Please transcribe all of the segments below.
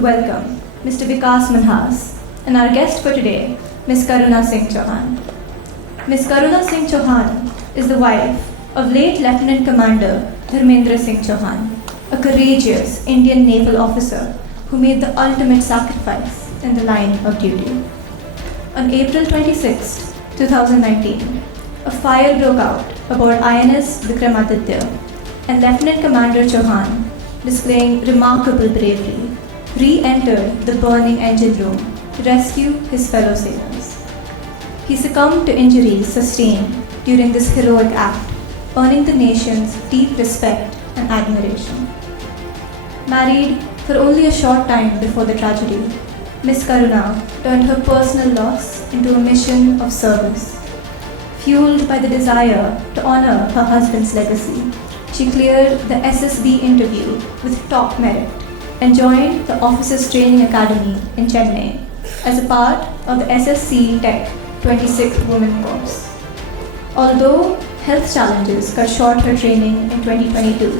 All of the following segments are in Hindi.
to welcome Mr. Vikas Manhas and our guest for today, Ms. Karuna Singh Chauhan. Ms. Karuna Singh Chauhan is the wife of late Lieutenant Commander Dharmendra Singh Chauhan, a courageous Indian naval officer who made the ultimate sacrifice in the line of duty. On April 26, 2019, a fire broke out aboard INS Vikramaditya, and Lieutenant Commander Chauhan, displaying remarkable bravery, re-entered the burning engine room to rescue his fellow sailors. He succumbed to injuries sustained during this heroic act, earning the nation's deep respect and admiration. Married for only a short time before the tragedy, Ms. Karuna turned her personal loss into a mission of service. Fueled by the desire to honor her husband's legacy, she cleared the SSB interview with top merit and joined the Officers Training Academy in Chennai as a part of the SSC Tech 26th Women course. Although health challenges cut short her training in 2022,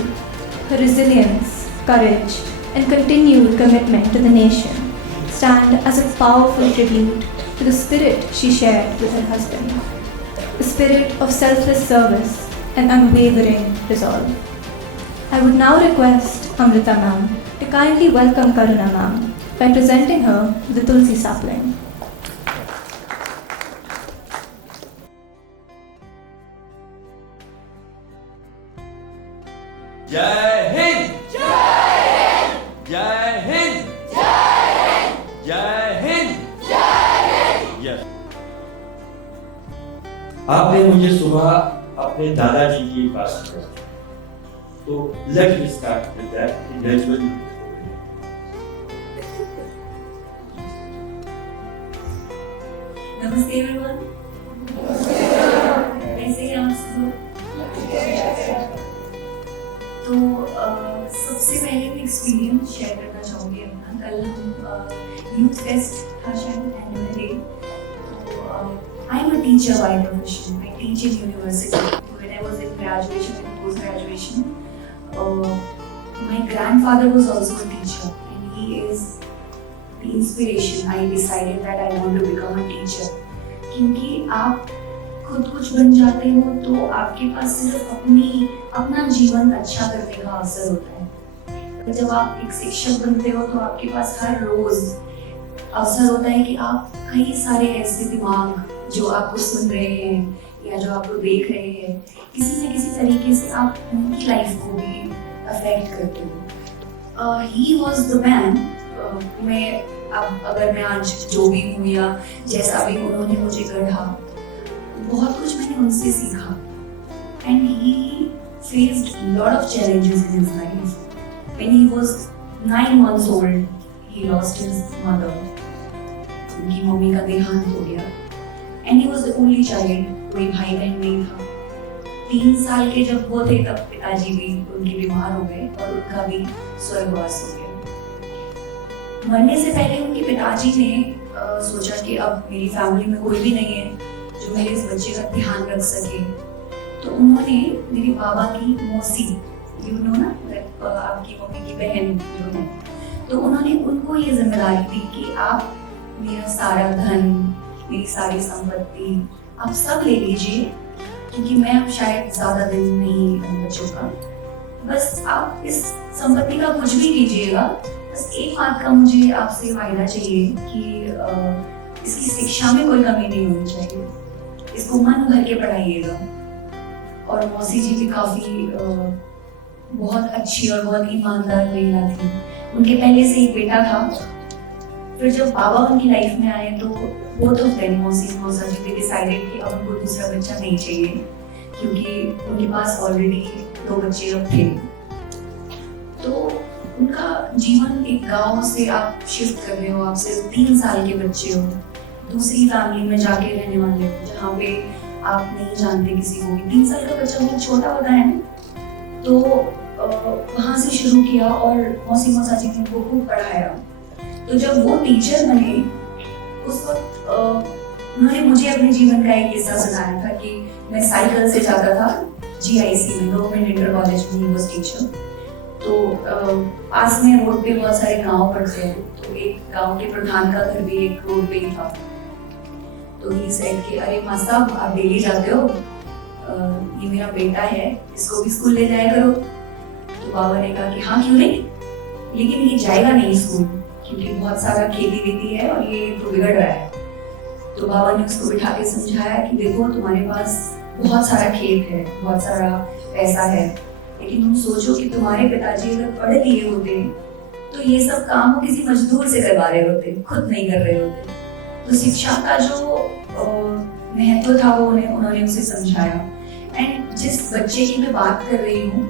her resilience, courage, and continued commitment to the nation stand as a powerful tribute to the spirit she shared with her husband, the spirit of selfless service and unwavering resolve. I would now request Amrita ma'am to kindly welcome Karuna ma'am by presenting her the Tulsi sapling. जय हिंद, जय हिंद, जय हिंद, जय हिंद, जय हिंद। यस। आपने मुझे सुबह अपने दादाजी की बात किया, तो let me start with that individually. नमस्ते एवरीवन। कैसे हैं आप सब? तो सबसे पहले मैं एक्सपीरियंस शेयर करना चाहूँगी अपना। कल हम यूथ फेस्ट था शायद एनुअल डे। तो I am a teacher by profession. I teach in university. When I was in graduation and post graduation, my grandfather was also a teacher and he is the inspiration. I decided that I want to become a teacher, क्योंकि आप खुद कुछ बन जाते हो तो आपके पास सिर्फ अपना जीवन अच्छा करने का अवसर होता है। जब आप एक शिक्षक बनते हो तो आपके पास हर रोज अवसर होता है कि आप कई सारे ऐसे दिमाग जो आपको सुन रहे हैं या जो आपको देख रहे हैं, किसी न किसी तरीके से आप उनकी लाइफ को भी अफेक्ट करते हो। He was the man. अगर मैं आज जो भी हूँ या जैसा भी उन्होंने मुझे गढ़ा, बहुत कुछ मैंने उनसे सीखा। And he faced lot of challenges in his life. When he was 9 months old, he lost his mother. उनकी मम्मी का देहांत हो गया। And he was the only child. कोई भाई बहन नहीं था। 3 साल के जब वो थे तब पिताजी भी उनके बीमार हो गए और उनका भी स्वर्गवास हो गया। मरने से पहले उनके पिताजी ने सोचा कि अब मेरी फैमिली में कोई भी नहीं है जो मेरे इस बच्चे का ध्यान रख सके। तो उन्होंने मेरे बाबा की मौसी, यू नो ना, आपकी मम्मी की बहन जो है, तो उन्होंने उनको ये जिम्मेदारी दी कि आप मेरा सारा धन, मेरी सारी संपत्ति आप सब ले लीजिए, क्योंकि मैं अब शायद ज्यादा दिन नहीं बचूंगा। बस आप इस संपत्ति का कुछ भी कीजिएगा, बस एक बात का मुझे आपसे वायदा चाहिए कि इसकी शिक्षा में कोई कमी नहीं होनी चाहिए, इसको मन भर के पढ़ाइएगा। और मौसी जी भी काफी बहुत अच्छी और बहुत ईमानदार महिला थी। उनके पहले से एक बेटा था। फिर जब बाबा उनकी लाइफ में आए तो बोथ ऑफ देम, मौसा जी ने डिसाइडेड कि अब उनको दूसरा बच्चा नहीं चाहिए, क्योंकि उनके पास ऑलरेडी 2 बच्चे अब थे। तो उनका जीवन एक गांव से आप शिफ्ट कर रहे हो, आप सिर्फ 3 साल के बच्चे हो, दूसरी फैमिली में जाके रहने वाले हो जहाँ पे आप नहीं जानते किसी को भी। 3 साल का बच्चा बहुत छोटा होता है ना। तो वहाँ से शुरू किया और मौसा जी ने उनको खूब पढ़ाया। तो जब वो टीचर बने उस वक्त उन्होंने मुझे अपने जीवन का एक किस्सा सुनाया था कि मैं साइकिल से जाता था GIC में, गवर्नमेंट इंटर कॉलेज में, ही वाज टीचर। तो पास में रोड पे बहुत सारे गांव पड़ते हैं, गांव के प्रधान का घर भी एक रोड पे ही था। तो ही सेड कि अरे माँ साहब आप डेली जाते हो, ये मेरा बेटा है, इसको भी स्कूल ले जाया करो। तो बाबा ने कहा कि हाँ क्यों नहीं, लेकिन ये जाएगा नहीं स्कूल क्योंकि बहुत सारा खेती वेती है और ये तो बिगड़ रहा है। तो बाबा ने उसको बिठा के समझाया कि देखो तुम्हारे पास बहुत सारा खेत है, बहुत सारा पैसा है, लेकिन तुम सोचो कि तुम्हारे पिताजी अगर पढ़े लिखे होते तो ये सब काम वो किसी मजदूर से करवा रहे होते, खुद नहीं कर रहे होते। तो शिक्षा का जो महत्व था वो उन्होंने उसे समझाया। एंड जिस बच्चे की मैं बात कर रही हूँ,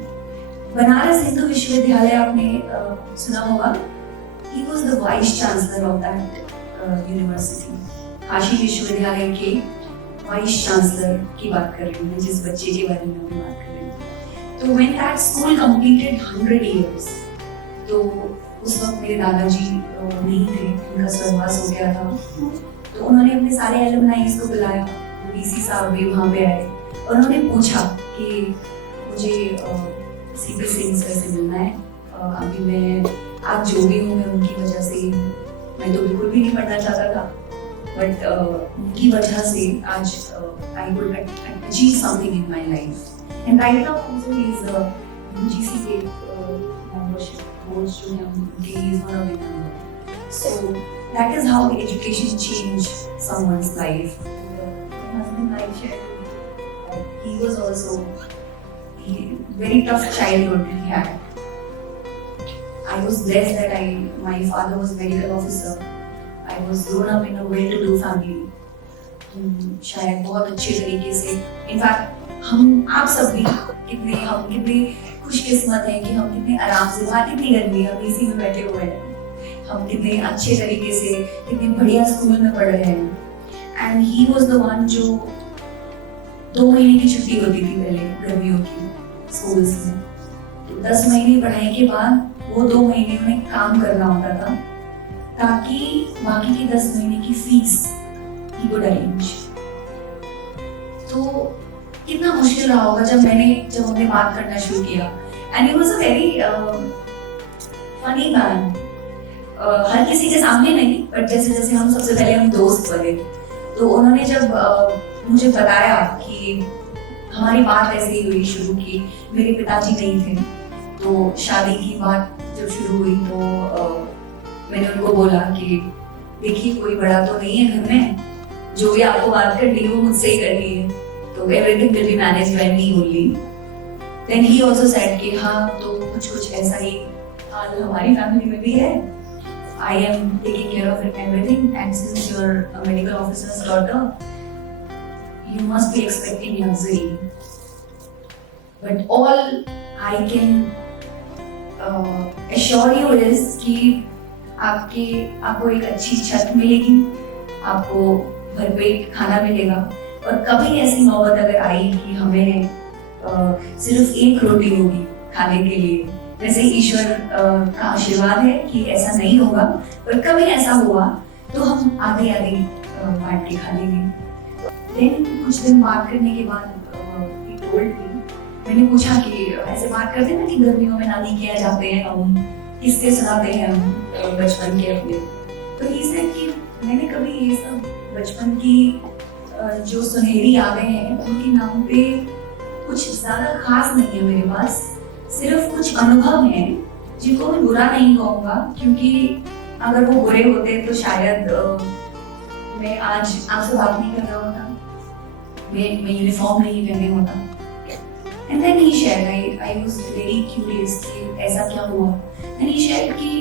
बनारस हिंदू विश्वविद्यालय आपने सुना होगा, he was the vice chancellor of that university। Kashi विश्वविद्यालय के वाइस चांसलर की बात कर रही हूँ, जिस बच्चे के बारे में मैं बात कर रही हूँ। तो when that school completed 100 years, तो उस वक्त मेरे दादाजी नहीं थे, उनका स्वर्गवास हो गया था। तो उन्होंने अपने सारे एलुमनाइज को बुलाया, वीसी साहब भी वहाँ पे आए और उन्होंने पूछा कि मुझे सीपी सिंह सर से मिलना है। अभी मैं आज जो भी हूँ मैं उनकी वजह से, मैं तो बिल्कुल भी नहीं पढ़ना चाहता था, बट उनकी वजह से आज I could achieve something in my life. And right now also he is UGC के मेंबरशिप कोर्स जो है उनके is one of the member. So that is how education change someone's life. My husband I shared, he was also very tough childhood he had. I was blessed that my father was medical officer. I was grown up in a well-to-do family. शायद बहुत अच्छे तरीके से, इनफैक्ट हम आप सब भी कितने खुशकिस्मत हैं कि हम कितने आराम से, बाहर कितनी गर्मी है, इसी में बैठे हुए हैं, हम कितने अच्छे तरीके से कितने बढ़िया स्कूल में पढ़ रहे हैं। And he was the one जो 2 महीने की छुट्टी होती थी पहले गर्मियों की स्कूल्स में, तो 10 महीने पढ़ाई के बाद वो 2 महीने में काम करना होता था ताकि बाकी के 10 महीने की फीस ही कुड अरेंज। तो कितना मुश्किल रहा होगा जब हमने बात करना शुरू किया। And he was a very funny man, हर किसी के सामने नहीं, बट जैसे जैसे हम सबसे पहले हम दोस्त बने, तो उन्होंने जब मुझे बताया कि हमारी बात ऐसे ही हुई शुरू की, मेरे पिताजी नहीं थे, तो शादी की बात जब शुरू हुई तो मैंने उनको बोला कि देखिए कोई बड़ा तो नहीं है घर में, जो भी आपको बात करनी है वो मुझसे ही करनी है, तो everything will be managed by me only. Then he also said कि हाँ तो कुछ ऐसा ही हाल हमारी फैमिली में भी है। I am taking care of everything, and since you're a medical officer's daughter, you must be expecting luxury. But all I can assure you is कि आपको एक अच्छी छत मिलेगी, आपको भरपेट खाना मिलेगा, और कभी ऐसी नौबत अगर आई कि हमें सिर्फ एक रोटी होगी खाने के लिए, वैसे ईश्वर का आशीर्वाद है कि ऐसा नहीं होगा, पर कभी ऐसा हुआ तो हम आधे बांट के खा लेंगे। देन कुछ दिन बात करने के बाद मैंने पूछा कि ऐसे बात करते हैं ना कि गर्मियों में नानी किया जाते हैं, हम किससे सुनाते हैं हम बचपन के अपने, तो ही सेड कि मैंने कभी ये सब बचपन की जो सुनहरी यादें हैं उनके नाम पे कुछ ज्यादा खास नहीं है मेरे पास, सिर्फ कुछ अनुभव हैं जिनको मैं बुरा नहीं कहूँगा, क्योंकि अगर वो बुरे होते तो शायद मैं आज आपसे बात नहीं कर रहा होता, मैं यूनिफॉर्म नहीं पहने होता। And then he shared, I was very curious कि ऐसा क्या हुआ। एंड ही शेयर्ड कि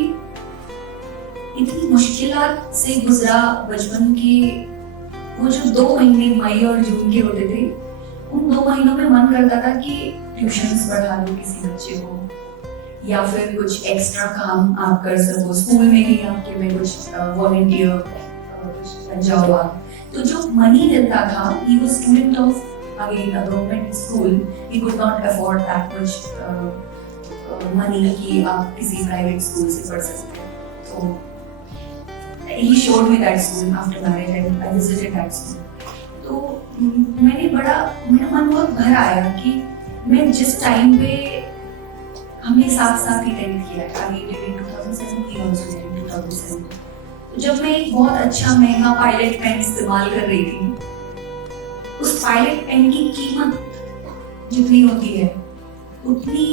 इतनी मुश्किलात से गुजरा बचपन के वो जो 2 महीने मई और जून के होते थे, उन 2 महीनों में मन करता था कि ट्यूशन्स पढ़ा दो किसी बच्चे को, या फिर कुछ एक्स्ट्रा काम आप कर सको स्कूल में ही, आपके में कुछ वॉलंटियर कुछ बन जाओ आप। तो जो मनी मिलता था, he was student of again a government school, he could not afford that much money कि आप किसी प्राइवेट स्कूल से पढ़ सकते हैं। तो he showed me that school after marriage and I visited that school। तो मेरा मन बहुत भर आया कि मैं जिस टाइम पे हमने साथ ही 10th किया, I did in 2007, he also did in 2007। जब मैं एक बहुत अच्छा महंगा पायलट पेन इस्तेमाल कर रही थी, उस पायलट पेन की कीमत जितनी होती है उतनी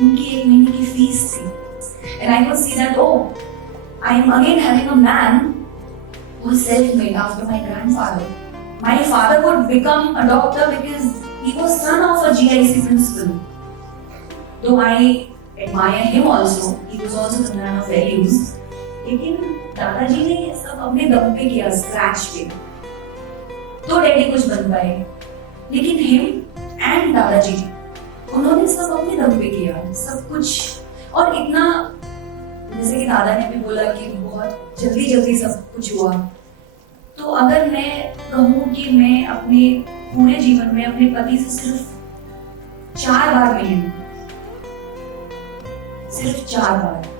उनकी एक महीने की फीस थी. And I could see that, oh, I am again having a man who is self-made after my grandfather. My father would become a doctor because he was son of a GIC principal. Though I admire him also, he was also the man of values. लेकिन दादाजी ने ये सब अपने दम पे किया, स्क्रैच पे. तो डैडी कुछ बन पाए, लेकिन हिम एंड दादाजी उन्होंने सब अपने दम पे किया, सब कुछ. और इतना, जैसे कि दादा ने भी बोला कि बहुत जल्दी जल्दी सब कुछ हुआ. तो अगर मैं कहूँ कि मैं अपने पूरे जीवन में अपने पति से सिर्फ 4 बार मिली हूँ, सिर्फ 4 बार.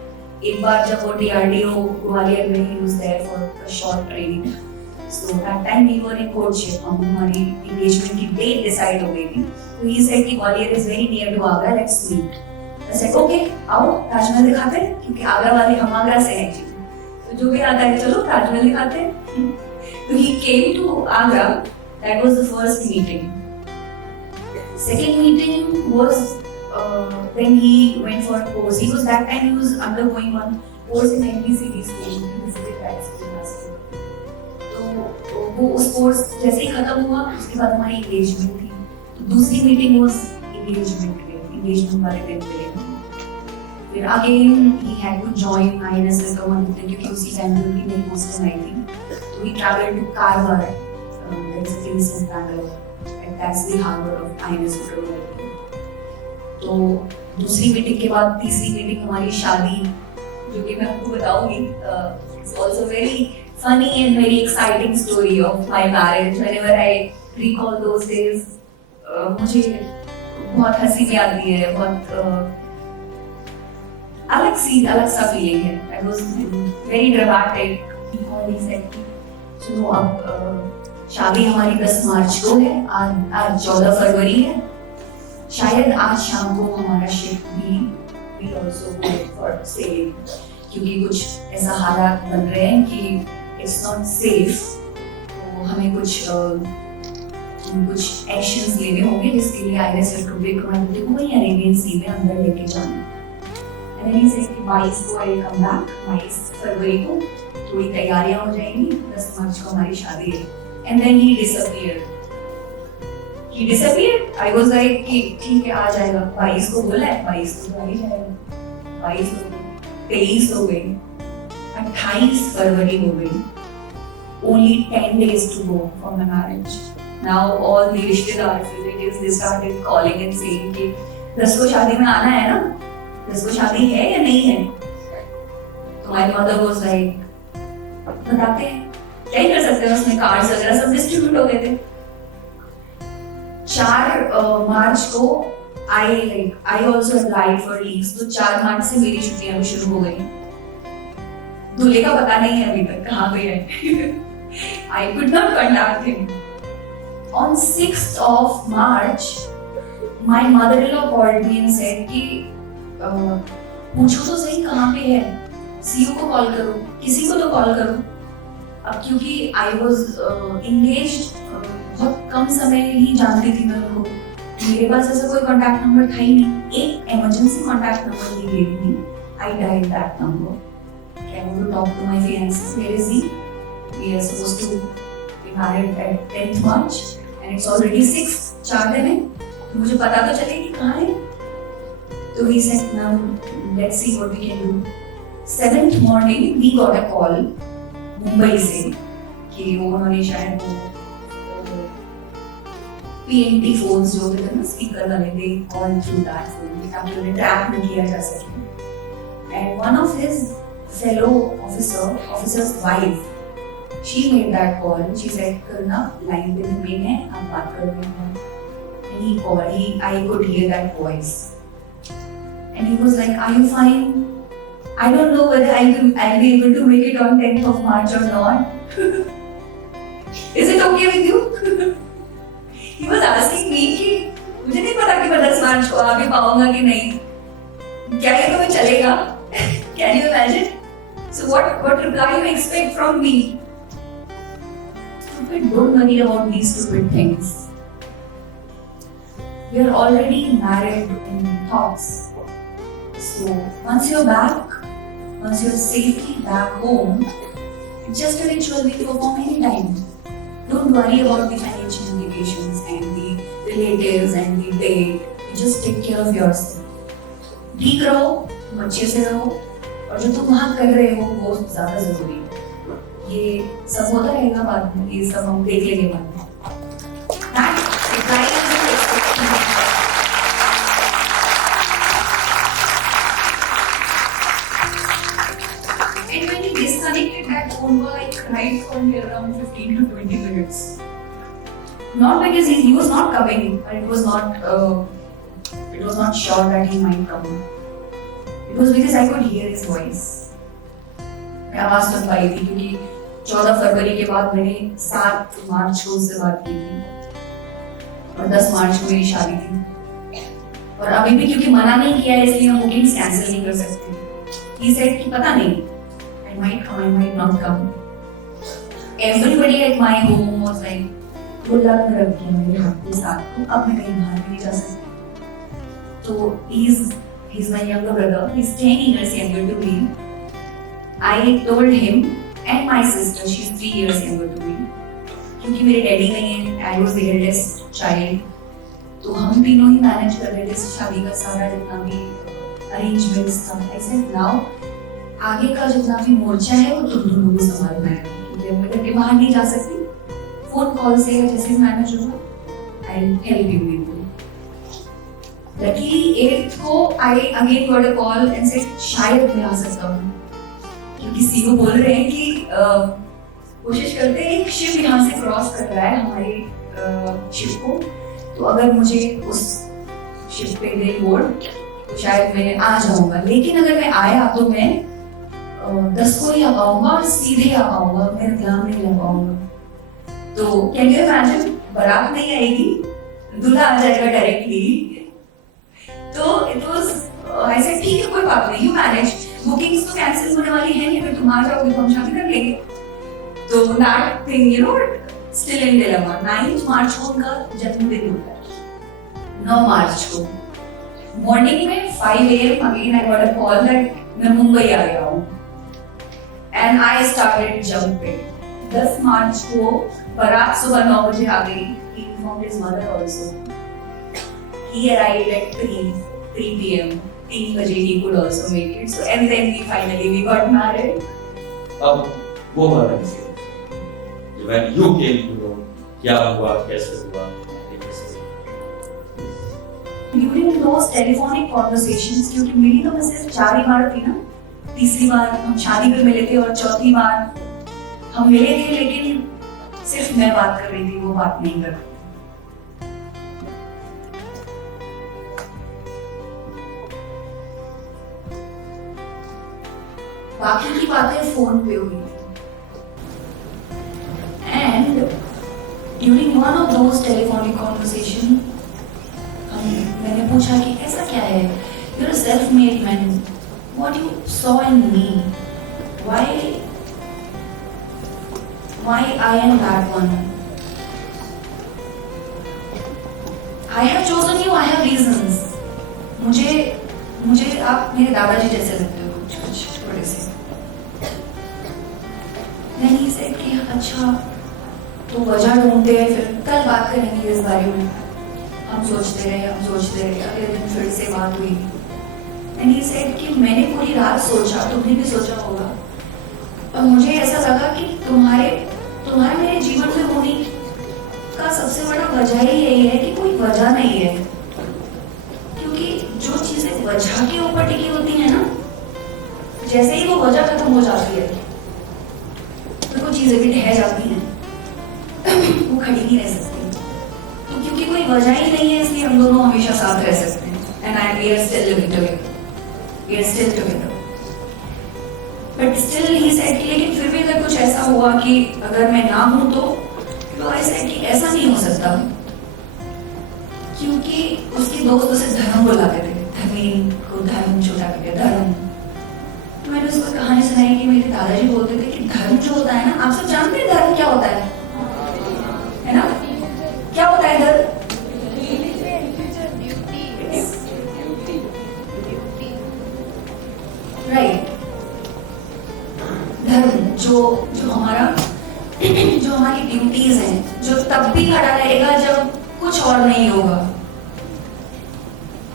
एक बार जब वो DRDO ग्वालियर में ही was there for a short training. So that time we were in courtship. हमारी engagement की date decide हो गई थी. So he said कि Gwalior is very near to Agra, let's meet. I said okay, आओ ताजमहल दिखाते हैं, क्योंकि आगरा वाले हम आगरा से हैं जी. तो जो भी आता है चलो ताजमहल दिखाते हैं. So he came to Agra. That was the first meeting. Second meeting was when he went for a course. He was that time he was undergoing one course in MPCD school. He visited that school last year. तो वो उस कोर्स जैसे ही खत्म हुआ उसके बाद हमारी engagement थी. तो दूसरी मीटिंग was engagement वाले दिन पे. फिर again he had to join INS Recommended क्योंकि उसी टाइम पे उनकी मेरी पोस्टिंग आई थी. So we traveled to Karwar. There is a place in Bangalore, and that's the harbor of INS Recommended. तो दूसरी मीटिंग के बाद तीसरी मीटिंग हमारी शादी, जो कि मैं आपको बताऊंगी. It's also very funny and very exciting story of my marriage. Whenever I recall those days, मुझे बहुत हंसी भी आती है, बहुत अलग सा फीलिंग है. It was very dramatic. और he said कि चलो अब शादी हमारी 10 मार्च को है, आज 14 फरवरी है. शायद आज शाम को हमारा शिप भी also go for sailing, क्योंकि कुछ ऐसा हालात बन रहे हैं कि it's not safe. तो हमें कुछ एक्शंस लेने होंगे, जिसके लिए INS Recommended को वही अरेबियन सी में अंदर लेके जाना. And then he said कि 22 को I come back, 22 फरवरी को थोड़ी तैयारियां हो जाएंगी, 10 मार्च को हमारी शादी है. And then he disappeared. I was like कि ठीक है आ जाएगा. 22 को बोला है, 22 को तो आ ही जाएगा. 22 को 23 हो गई, 28 फरवरी हो गई. Only 10 days to go for my marriage. Now all the रिश्तेदार, relatives, they started calling and saying कि 10 को शादी में आना है ना, 10 को शादी है या नहीं है. तो my mother was like बताते हैं, क्या ही कर सकते हैं. उसमें कार्ड्स वगैरह सब डिस्ट्रीब्यूट हो गए थे. 4 मार्च को I also applied for leaves. तो 4 मार्च से मेरी छुट्टियां भी शुरू हो गई. दूल्हे का पता नहीं है अभी तक कहाँ पे है. I could not contact him. On 6th of March, my mother-in-law called me and said कि पूछो तो सही कहाँ पे है, CEO को कॉल करो, किसी को तो कॉल करो. अब क्योंकि I was engaged, बहुत कम समय ही जानती थी मैं उनको. मेरे पास ऐसा कोई कॉन्टैक्ट नंबर था ही नहीं. एक इमरजेंसी कॉन्टैक्ट नंबर ही गई थी. I dialed that number. I want to talk to my fiancé. Where is he? We are supposed to be married at 10th March and it's already 6th. 4 दिन है. मुझे पता तो चले कि कहाँ है. तो he said, now let's see what we can do. 7th morning we got a call Mumbai से कि वो उन्होंने शायद PNT phones जो होते थे ना स्पीकर वाले, they called through that phone ताकि उन्हें ट्रैक न किया जा सके. And one of his fellow officer's wife, she made that call. She said, "Karuna, line पे में है, आप बात करो." And he called. I could hear that voice. And he was like, "Are you fine? I don't know whether I'll be able to make it on 10th of March or not. Is it okay with you?" He was asking me कि मुझे नहीं पता कि मैं 10 मार्च को आ भी पाऊंगा कि नहीं. क्या ये तुम्हें चलेगा? Can you imagine? So what reply you expect from me? Stupid, don't worry about these stupid things. We are already married in thoughts. So once you're back, once you're safely back home, it's just a ritual we perform anytime. Don't worry about the financial implications and the relatives and the date. You just take care of yourself. ठीक रहो, तुम अच्छे से रहो, और जो तुम वहाँ कर रहे हो वो ज़्यादा ज़रूरी है। ये सब होता रहेगा बाद में, ये सब हम देख लेंगे बाद में। And when he disconnected that phone call, I cried for around 15 to 20 minutes. Not because he was not coming, or it was not sure that he might come. It was because I could hear his voice. मैं आवाज सुन पाई थी क्योंकि 14 फरवरी के बाद मैंने 7 मार्च को उससे बात की थी और 10 मार्च को मेरी शादी थी और अभी भी क्योंकि मना नहीं किया है इसलिए हम बुकिंग्स कैंसिल नहीं कर सकते। He said कि पता नहीं, I might come, I might not come. Everybody at my home was like, वो लग रख गया मेरे हाथ के साथ, तो अब मैं कहीं बाहर नहीं जा सकती। तो he's my younger brother. He's 10 years younger to me. I told him and my sister, she's 3 years younger to me. क्योंकि मेरे डैडी नहीं हैं, I was the eldest child. तो हम तीनों ही मैनेज कर रहे थे शादी का सारा जितना भी अरेंजमेंट्स था। I said now आगे का जितना भी मोर्चा है वो तुम दोनों को संभालना है क्योंकि अब मैं घर के बाहर नहीं जा सकती। फोन कॉल से जैसे मैनेज होगा I will help you with it. Luckily 8th को I again got a call and said शायद मैं आ सकता हूँ क्योंकि सीओ बोल रहे हैं कि कोशिश करते हैं एक शिप यहाँ से क्रॉस कर रहा है हमारे शिप को, तो अगर मुझे उस शिप पे दे बोर्ड तो शायद मैं आ जाऊंगा, लेकिन अगर मैं आया तो मैं 10 को ही आ पाऊंगा और सीधे आ पाऊंगा, मेरा ध्यान नहीं लग पाऊंगा। तो कैन यू इमेजिन, बारात नहीं आएगी, दूल्हा आ जाएगा डायरेक्टली। तो इट वाज आई सेड ठीक है कोई बात नहीं, यू मैनेज, बुकिंग्स तो कैंसिल होने वाली है नहीं, अगर तुम आ जाओगे तो हम शादी कर लेंगे। तो that thing you know still in dilemma. 9 मार्च को उनका जन्मदिन होता है, 9 मार्च को मॉर्निंग में 5 AM again I got a call that मैं मुंबई आ गया हूँ एंड आई स्टार्टेड जंपिंग। 10 मार्च को बारात सुबह 9 बजे आ गई। He informed his mother also. He arrived at 3 PM. 3 बजे he could also make it. So and then we got married. अब वो वाला विषय when you came to know क्या हुआ, कैसे हुआ, During those telephonic conversations, क्योंकि मेरी तो बस 4 ही बार थी ना, तीसरी बार हम शादी पे मिले थे और चौथी बार हम मिले थे, लेकिन सिर्फ मैं बात कर रही थी, वो बात नहीं कर रही। बाकी की बातें फोन पे हुई थी। And during one of those telephonic conversations, मैंने पूछा कि ऐसा क्या है? You're a self-made man. What you saw in me? Why I am that one? I have chosen you. I have reasons. मुझे आप मेरे दादाजी जैसे लगते हो, कुछ थोड़े से। Then he said कि अच्छा, तो वजह ढूंढते हैं, फिर कल बात करेंगे इस बारे में। हम सोचते रहे, अगले दिन फिर से बात हुई। And he said कि मैंने पूरी रात सोचा, तुमने भी सोचा होगा, और मुझे ऐसा लगा कि तुम्हारे मेरे जीवन में होने का सबसे बड़ा वजह ही यही है कि कोई वजह नहीं है। क्योंकि जो चीजें वजह के ऊपर टिकी होती है ना, जैसे ही वो वजह खत्म हो जाती है तो वो चीजें भी ढह जाती हैं, वो खड़ी नहीं रह सकती। तो क्योंकि कोई वजह ही नहीं है इसलिए हम दोनों हमेशा साथ रह सकते हैं। And we are still living together. We are still together. But still he said कि लेकिन फिर भी अगर कुछ ऐसा हुआ कि अगर मैं ना हूं तो I said कि ऐसा नहीं हो सकता, क्योंकि उसके दोस्त उसे धर्म बुलाते थे, धर्मीन को धर्म छोटा करके धर्म। मैंने उसको कहानी सुनाई कि मेरे दादाजी बोलते थे कि धर्म जो होता है ना, आप सब जानते हैं धर्म क्या होता है ना? क्या होता है धर्म? राइट। धर्म जो हमारी ड्यूटीज हैं, जो तब भी खड़ा रहेगा जब कुछ और नहीं होगा।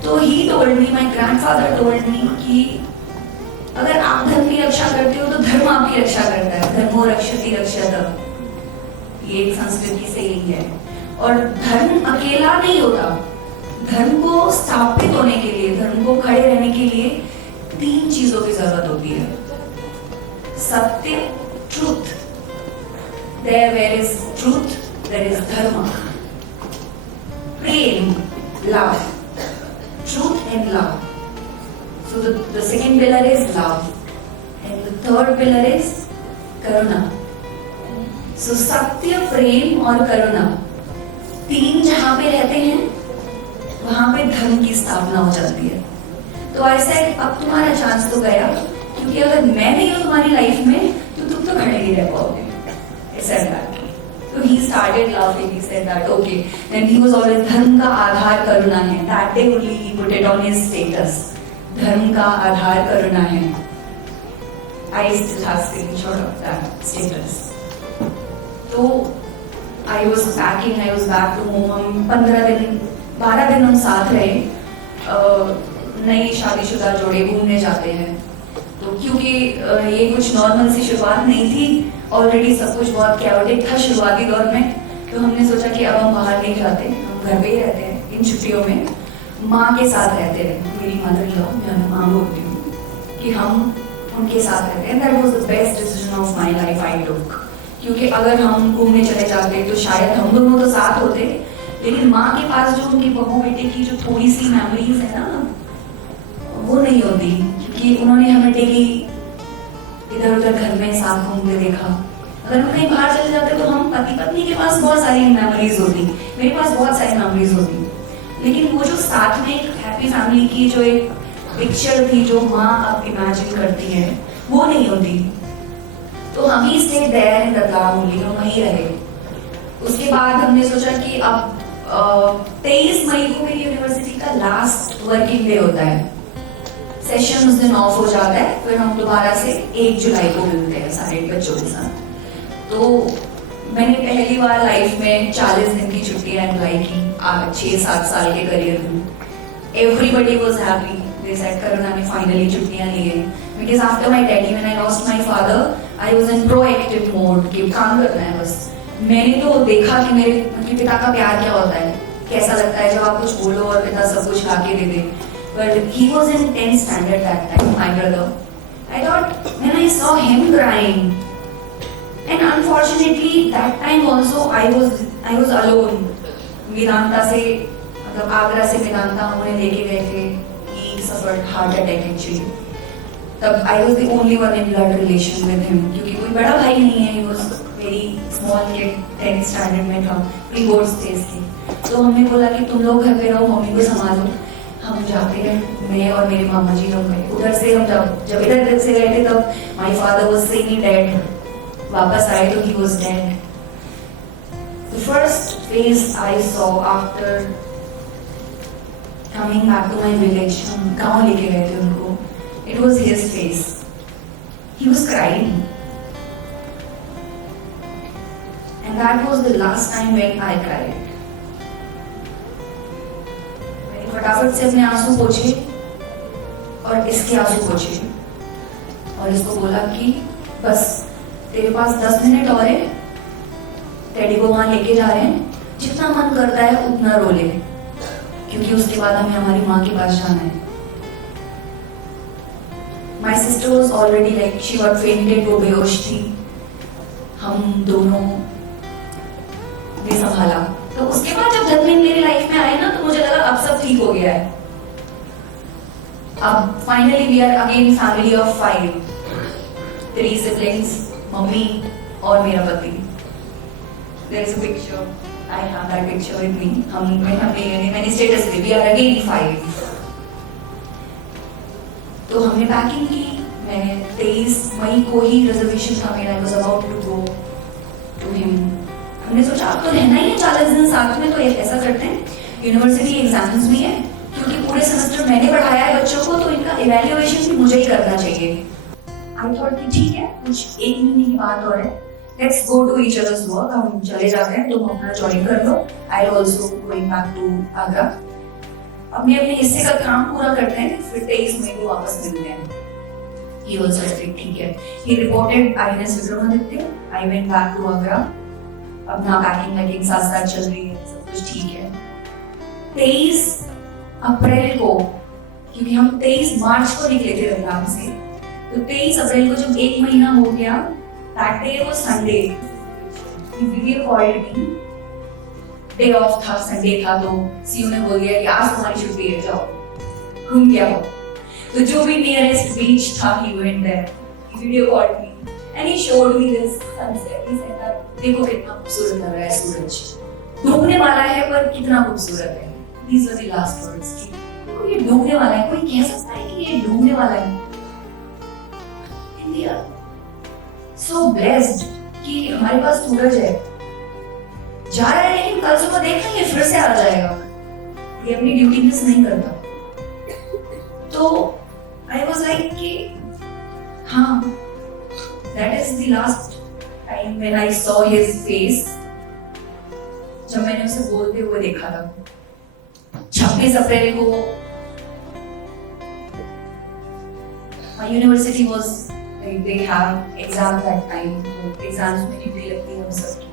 तो he told me, my grandfather told me कि अगर आप धर्म की रक्षा करते हो तो धर्म आपकी रक्षा करता है। धर्मो रक्षति रक्षत, ये एक संस्कृत से ही है। और धर्म अकेला नहीं होता। धर्म को स्थापित होने के लिए, धर्म को खड़े रहने के लिए 3 चीजों की जरूरत होती है। सत्य, truth. There where is truth, there is dharma. Prem, love. Truth and love. So the second pillar is love. And the third pillar is karuna. So सत्य, प्रेम और करुणा, 3 जहां पे रहते हैं वहां पे धर्म की स्थापना हो जाती है। तो ऐसा अब तुम्हारा चांस तो गया, क्योंकि अगर मैं नहीं हूं तुम्हारी लाइफ में तो तुम तो खड़े ही रह पाओगे। Said that. So he started laughing. He said that okay. Then he was always धर्म का आधार करुणा है. That day only he put it on his status. धर्म का आधार करुणा है. I still have screenshot of that status. तो I was packing. I was back to home. हम 12 दिन हम साथ रहे। नई शादीशुदा जोड़े घूमने जाते हैं। तो क्योंकि ये कुछ नॉर्मल सी शुरुआत नहीं थी, ऑलरेडी सब कुछ बहुत कैओटिक था शुरुआती दौर में, तो हमने सोचा कि अब हम बाहर नहीं जाते, हम घर पे ही रहते हैं। इन छुट्टियों में माँ के साथ रहते हैं। मेरी मदर इन लॉ, मैं उन्हें माँ बोलती हूँ, कि हम उनके साथ रहते हैं। That was the best decision of my life I took. क्योंकि अगर हम घूमने चले जाते तो शायद हम दोनों तो साथ होते, लेकिन माँ के पास जो उनकी बहू बेटे की जो थोड़ी सी मेमोरीज है ना, वो नहीं होती। क्योंकि उन्होंने हमें डेली इधर उधर घर में साथ घूमते देखा। अगर हम कहीं बाहर चले जाते तो हम पति पत्नी के पास बहुत सारी मेमोरीज होती, मेरे पास बहुत सारी मेमोरीज होती, लेकिन वो जो साथ में एक हैप्पी फैमिली की जो एक पिक्चर थी, जो माँ अब इमेजिन करती है, वो नहीं होती। तो हम ही stayed there in Ratlam only, हम वहीं रहे। उसके बाद हमने सोचा कि अब 23 मई को मेरी यूनिवर्सिटी का लास्ट वर्किंग डे होता है। सेशन उस दिन ऑफ हो जाता है, फिर हम दोबारा से 1 जुलाई को मिलते हैं सारे बच्चों के साथ। तो मैंने पहली बार लाइफ में 40 दिन की छुट्टी अप्लाई की 6-7 साल के करियर में। Everybody was happy. They said Karuna ने फाइनली छुट्टियां ली है, because after my daddy when I lost my father I was in proactive mode कि काम करना है बस। मैंने तो देखा कि मेरे पिता का प्यार क्या होता है, कैसा लगता है जब आप कुछ बोलो और पिता सब कुछ लाके दे दे। But he was in 10th standard that time, my brother. I thought when I saw him crying, and unfortunately that time also I was alone. Vedanta से मतलब आगरा से वेदांता उन्हें लेके गए थे। He suffered heart attack actually. तब I was the only one in blood relation with him, क्योंकि कोई बड़ा भाई नहीं है। He was very small kid, 10th standard में था, pre board stage की। तो हमने बोला कि तुम लोग घर पे रहो, मम्मी को संभालो। हम जाते हैं, मैं और मेरे मामा जी हम गए। उधर से हम जब इधर से गए थे तब my father was semi dead. वापस आए तो he was dead. The first face I saw after coming back to my village, हम गांव लेके गए थे उनको, it was his face. He was crying and that was the last time when I cried. फटाफट से अपने आंसू पोंछे और इसके आंसू पोंछे और इसको बोला कि बस तेरे पास 10 मिनट और है, टेडी को वहां लेके जा रहे हैं, जितना मन करता है उतना रो ले, क्योंकि उसके बाद हमें हमारी माँ के पास जाना है। My sister was already like she got fainted, वो बेहोश थी। हम दोनों ने संभाला। तो उसके बाद जब धर्मेंद्र मेरी लाइफ में आए ना, तो मुझे लगा अब सब ठीक हो गया है। अब finally we are again family of 5, 3 siblings, mummy और मेरा पति। There is a picture, I have that picture with me. मैंने स्टेटस पे वी आर अगेन 5। तो हमने पैकिंग की, मैं 23 मई को ही रिजर्वेशन था मेरा, I was about to go to him. हमने सोचा अब तो रहना ही है 40 दिन साथ में, तो ऐसा करते हैं, यूनिवर्सिटी एग्जाम्स भी है, क्योंकि पूरे सेमेस्टर मैंने पढ़ाया है बच्चों को, तो इनका इवैल्यूएशन भी मुझे ही करना चाहिए। आई थॉट कि ठीक है, कुछ 1 महीने की बात और है, let's go to each others work, हम चले जाते हैं, तुम अपना ज्वाइन कर लो, I also going back to Agra. अपने अपने हिस्से का काम पूरा करते हैं, फिर 23 मई को वापस मिलते हैं। He also said ठीक है। He reported INS Vikramaditya, I went back to Agra, अपना पैकिंग साथ साथ चल रही है, सब कुछ ठीक है। 23 अप्रैल को, क्योंकि हम 23 मार्च को निकले थे रतलाम से, तो 23 अप्रैल को जब 1 महीना हो गया, that day was Sunday, he video called me, day of था, संडे था, तो सीयू ने बोल दिया कि आज तुम्हारी छुट्टी है, जाओ घूम के आओ। तो जो भी नियरेस्ट बीच था, he went there, he video called me and he showed me this sunset, he said that देखो कितना खूबसूरत लग रहा है सूरज, डूबने वाला है पर कितना खूबसूरत है। These were the last words कि देखो ये डूबने वाला है, कोई कह सकता है कि ये डूबने वाला है। We are so blessed कि हमारे पास सूरज है, जा रहा है, लेकिन कल सुबह देखना ये फिर से आ जाएगा, ये अपनी ड्यूटी मिस नहीं करता। तो आई वाज लाइक कि हाँ, that is the last time when I saw his face, जब मैंने उसे बोलते हुए देखा था। 26 अप्रैल को my university was like they have exam that time, तो एग्जाम्स में ड्यूटी लगती है हम सबकी।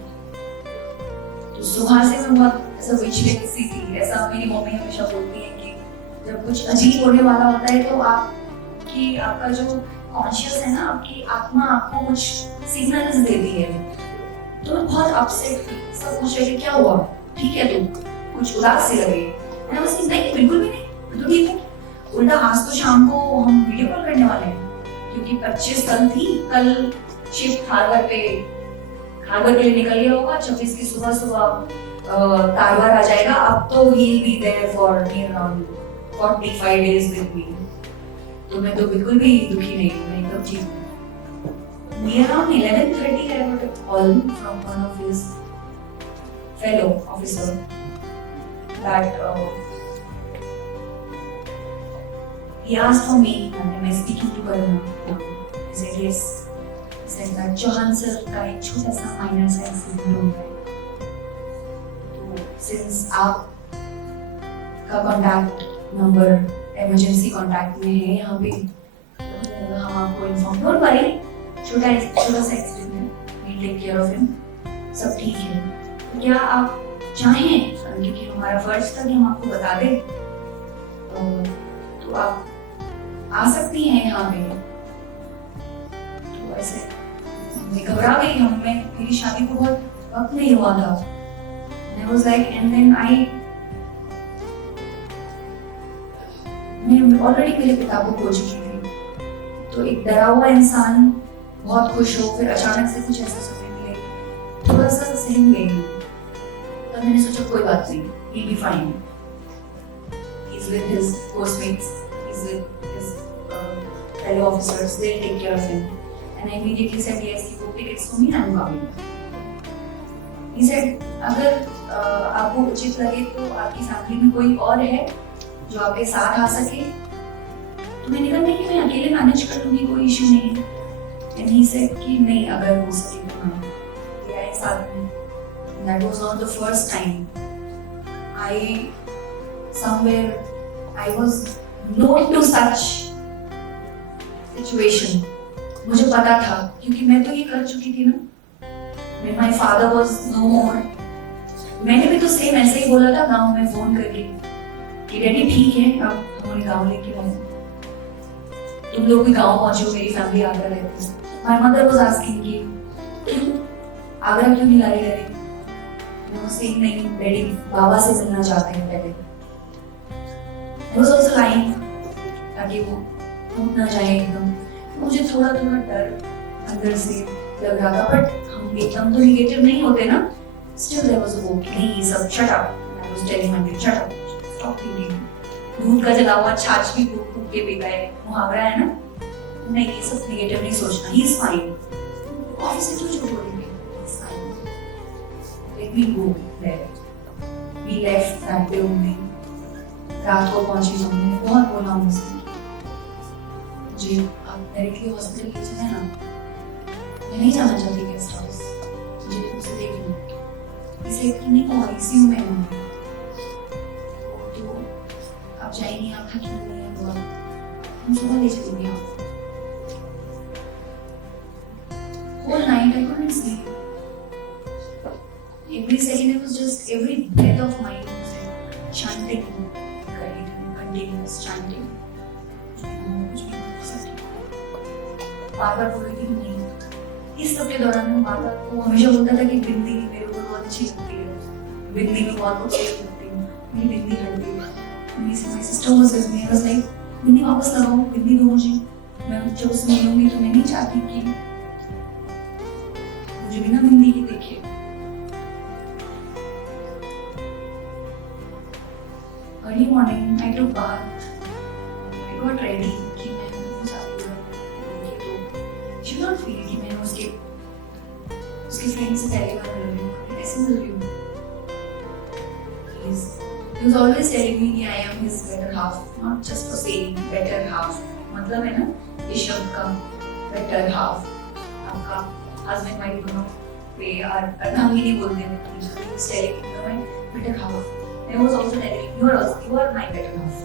तो सुबह से मैं बहुत ऐसा विचलित सी थी, ऐसा मेरी मम्मी हमेशा बोलती है कि जब कुछ अजीब होने वाला होता है तो आपका जो कॉन्शियस है ना, आपकी आत्मा आपको कुछ सिग्नल्स देती है। तो मैं बहुत अपसेट थी, सब पूछ रहे थे क्या हुआ, ठीक है तू, कुछ उदास सी लगी। मैंने उससे नहीं, बिल्कुल भी नहीं, मैं तो ठीक हूँ। उल्टा आज तो शाम को हम वीडियो कॉल करने वाले हैं, क्योंकि 25 कल थी, कल शिफ्ट खारवर के लिए निकल गया होगा, 26 की सुबह कारवार आ जाएगा। अब तो he will be there for near around 45 days with me। तो मैं तो बिल्कुल भी दुखी नहीं हूँ, मैं एकदम ठीक हूँ। Near around 11:30 I got a call from one of his fellow officer that he asked for me and am I speaking to Karuna? I said yes। He said that Chauhan sir का एक छोटा सा माइनर सा एक्सीडेंट हो गया, सिंस आप का कॉन्टैक्ट नंबर इमरजेंसी कॉन्टैक्ट में है यहाँ पे, तो हम आपको इन्फॉर्म, डोंट वरी, छोटा सा एक्सीडेंट है, we take care of him, सब ठीक है। तो क्या आप चाहें, क्योंकि हमारा फर्ज था कि हम आपको बता दें, तो आप आ सकती हैं यहाँ पे। तो ऐसे मैं घबरा गई, मेरी शादी को बहुत वक्त नहीं हुआ था। I was like, and then मैं ऑलरेडी मेरे पिता को खो चुकी थी, तो एक डरा हुआ इंसान बहुत खुश हो, फिर अचानक से कुछ ऐसा सुनने मिले, थोड़ा सा सहम गई। तब मैंने सोचा कोई बात नहीं, he'll be fine, he's with his course-mates, he's with his fellow officers, they'll take care of him, and I immediately said yes, you book tickets for me, I'm coming। He said अगर आपको उचित लगे तो आपकी फैमिली में कोई और है जो आपके साथ आ सके, तो मैंने कहा नहीं, मैं अकेले मैनेज कर लूंगी, कोई इशू नहीं है। एंड ही सेड कि नहीं, अगर हो सके तो हाँ, ये आए साथ में। That was not the first time I was not to such situation. मुझे पता था, क्योंकि मैं तो ये कर चुकी थी ना, when my father was no more, मैंने भी तो सेम ऐसे ही बोला था गांव में फोन करके कि डैडी ठीक है, अब हम उन्हें गांव लेके आए, तुम लोग भी गांव पहुंचो, मेरी फैमिली आगरा रहती है। माय मदर वाज आस्किंग कि तुम आगरा क्यों नहीं लाई डैडी? मैं वाज सेइंग नहीं, डैडी बाबा से मिलना चाहते हैं पहले। आई वाज आल्सो लाइंग ताकि वो टूट ना जाए एकदम। मुझे थोड़ा डर अंदर से लग रहा था, बट हम एकदम तो नेगेटिव नहीं होते ना। Still there was a hope, please, shut up. I was telling my mother, shut up, stop thinking। दूध का जला हुआ छाछ भी फूक के पीता है, मुहावरा है ना। नहीं ये सब नेगेटिव नहीं सोचना, ही इज फाइन। ऑफिस में क्यों झूठ बोलेंगे, he is fine. Let me go there. We left that day only. रात को पहुंची हमने, बहुत बोला मुझसे जी आप डायरेक्टली हॉस्पिटल ले चले ना, मैं नहीं जाना चाहती गेस्ट हाउस, मुझे उसे देख लो। इसे नहीं को आईसीयू में हूँ, तो आप जाएंगे, आप ठीक नहीं है तो हम सुबह ले चलेंगे। आप whole night I couldn't sleep. Every second it was just, every breath of mine was like chanting, continuous chanting. बार-बार बोल रही थी नहीं। इस सब के दौरान मैं बार-बार वो हमेशा बोलता था कि बिंदी मेरे को बहुत अच्छी लगती है, बिंदी में बहुत अच्छी लगती है, मेरी बिंदी हटती है। मेरी sister was with me, was like bindi वापस लगाओ, बिंदी दो मुझे, मैं जब उससे मिलूंगी तो मैं नहीं चाहती कि मुझे बिना बिंदी के देखे। Early morning I took bath, I got ready कि मैं should not feel कि मैंने उसके फ्रेंड से पहली बार मिल रही हूँ, ऐसे मिल रही हूँ। He was always telling me कि I am his better half, not just for saying better half, मतलब है ना इस शब्द का better half, आपका husband wife दोनों पे नाम ही नहीं बोलते हैं, he was telling me you are my better half, I was also telling him you are my better half।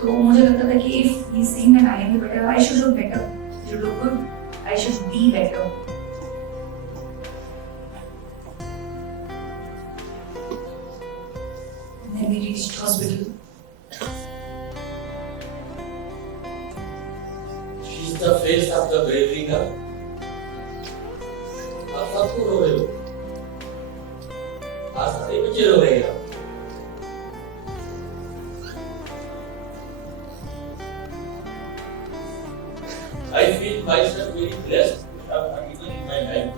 तो मुझे लगता था कि if he is saying that I am the better half, I should look better, I should look good, I should be better। And then we reached hospital। She is the face of the bravery girl। आप सब क्यों रो रहे हो? आज सारे बच्चे रो रहे हैं। I feel myself very blessed to have her even in my life।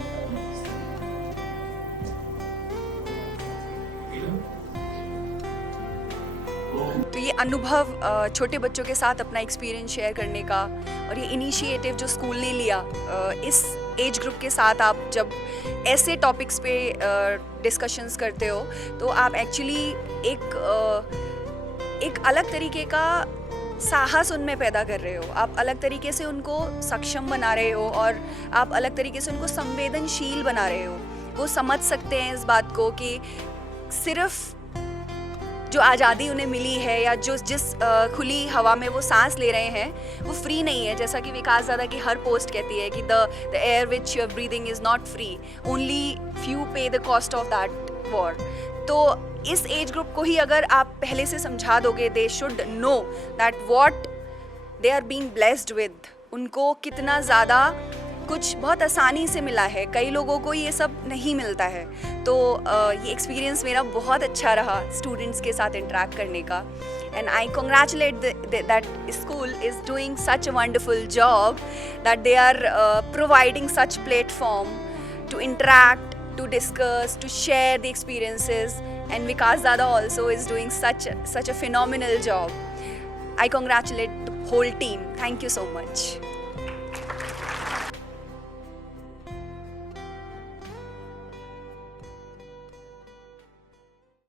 तो ये अनुभव छोटे बच्चों के साथ अपना एक्सपीरियंस शेयर करने का और ये इनिशिएटिव जो स्कूल ने लिया, इस एज ग्रुप के साथ आप जब ऐसे टॉपिक्स पे डिस्कशंस करते हो तो आप एक्चुअली एक अलग तरीके का साहस उनमें पैदा कर रहे हो, आप अलग तरीके से उनको सक्षम बना रहे हो और आप अलग तरीके से उनको संवेदनशील बना रहे हो। वो समझ सकते हैं इस बात को कि सिर्फ जो आज़ादी उन्हें मिली है या जिस खुली हवा में वो सांस ले रहे हैं वो फ्री नहीं है। जैसा कि विकास दादा की हर पोस्ट कहती है कि the air which you are breathing is not free, only few pay the cost of that war. तो इस एज ग्रुप को ही अगर आप पहले से समझा दोगे, they should know that what they are being blessed with, उनको कितना ज़्यादा कुछ बहुत आसानी से मिला है, कई लोगों को ये सब नहीं मिलता है। तो ये एक्सपीरियंस मेरा बहुत अच्छा रहा स्टूडेंट्स के साथ इंटरेक्ट करने का। And I congratulate that school is doing such a wonderful job, that they are providing such platform to interact, to discuss, to share the experiences, and Vikas Dada also is doing such a phenomenal job. I congratulate the whole team. Thank you so much.